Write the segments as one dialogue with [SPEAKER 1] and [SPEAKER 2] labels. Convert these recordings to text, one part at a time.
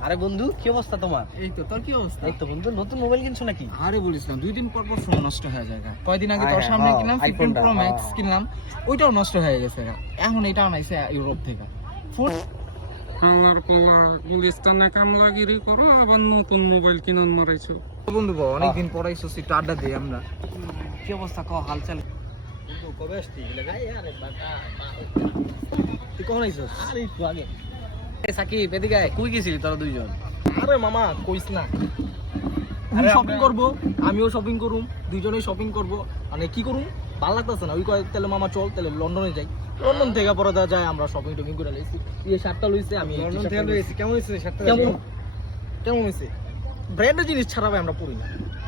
[SPEAKER 1] আরে বন্ধু কি অবস্থা তোমার?
[SPEAKER 2] এই তো, তোর কি অবস্থা?
[SPEAKER 1] এই তো বন্ধু, নতুন মোবাইল কিনছো নাকি?
[SPEAKER 2] আরে বলিস না, 2 দিন পর পর ফোন নষ্ট হয়ে যায়। কয়দিন আগে তোর
[SPEAKER 1] হ্যাঁ,
[SPEAKER 2] সামনে
[SPEAKER 1] হ্যাঁ,
[SPEAKER 2] কিনলাম 15
[SPEAKER 1] আইফোনটা,
[SPEAKER 2] Pro Max
[SPEAKER 1] হ্যাঁ।
[SPEAKER 2] কিনলাম, ওইটাও নষ্ট হয়ে গেছে। এখন এটা আনাইছে ইউরোপ থেকে। ফোন
[SPEAKER 3] আমার পোলা গুলিস্তানে কামলাগিরি করো, আবার নতুন মোবাইল কিনুন মারাইছো।
[SPEAKER 2] বন্ধু অনেকদিন পর আইছো, একটু আড্ডা দিই আমরা।
[SPEAKER 1] কি অবস্থা, ক হালচাল?
[SPEAKER 2] বন্ধু কবে আসতি? তুই কখন আইছস?
[SPEAKER 1] আরে একটু আগে। এই সাকিব এদিকে আয়, কই গেছিলি তোরা দুইজন?
[SPEAKER 2] আরে মামা কইস না,
[SPEAKER 1] আরে
[SPEAKER 2] শপিং করব, আমিও শপিং করুম, দুইজনেই শপিং করব। মানে কি করুম ভালো লাগতেছে না। ওই কয় তাহলে মামা চল, তাহলে লন্ডনে যাই। লন্ডন থেকে পরে যায় আমরা শপিং টপিং করে লইছি। এই শার্টটা লইছে, আমি
[SPEAKER 1] লন্ডন থেকে লইছি। কেমন হইছে শার্টটা?
[SPEAKER 2] কেমন কেমন হইছে? ব্র্যান্ডের জিনিস ছাড়া ভাই আমরা পরি না।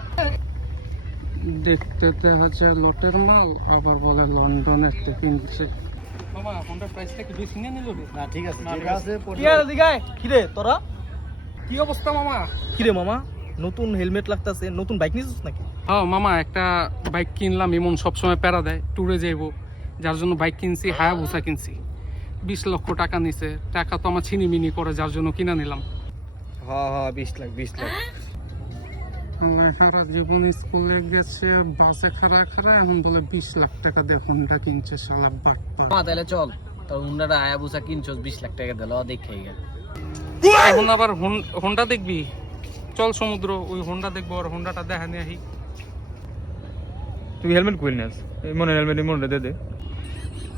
[SPEAKER 3] দেখতে দেখা যায় লটের মাল, আবার বলে লন্ডনের থেকে কিনছে। মামা ফোনটার প্রাইসটা কি বেশি নিয়ে নিল?
[SPEAKER 1] না ঠিক আছে, ঠিক আছে।
[SPEAKER 2] কি আর দিগায় কি রে তোরা?
[SPEAKER 3] কি অবস্থা মামা?
[SPEAKER 2] কি রে মামা, নতুন হেলমেট লাগতাছে, নতুন বাইক নিছিস নাকি?
[SPEAKER 3] হ্যাঁ মামা, একটা বাইক কিনলাম। এমন সবসময় প্যারা দেয়, ট্যুরে যাইবো, যার জন্য বাইক কিনছি, হায়াবুসা কিনছি। 20 লক্ষ টাকা নিছে। টাকা তো আমার ছিনিমিনি করে, যার জন্য কিনা নিলাম।
[SPEAKER 1] হ্যাঁ হ্যাঁ, 20 লাখ 20 লাখ।
[SPEAKER 3] সারা জীবন স্কুলে গেছে, বাসে খাড়া খাড়া, এখন বলে 20 লাখ টাকা দিয়ে হোন্ডা কিনছে, শালা বাটপার।
[SPEAKER 1] মা তাহলে চল, তোর হুন্ডাটা হায়াবুসা কিনছস 20 লাখ টাকা দিল, দেখে গেল।
[SPEAKER 3] এখন আবার হোন্ডা দেখবি? চল সমুদ্র, ওই হোন্ডা দেখবো, আর হোন্ডাটা দেখা নিয়ে আহি।
[SPEAKER 2] তুই হেলমেট কইল নাস, এই মনে হেলমেট মনে দে দে।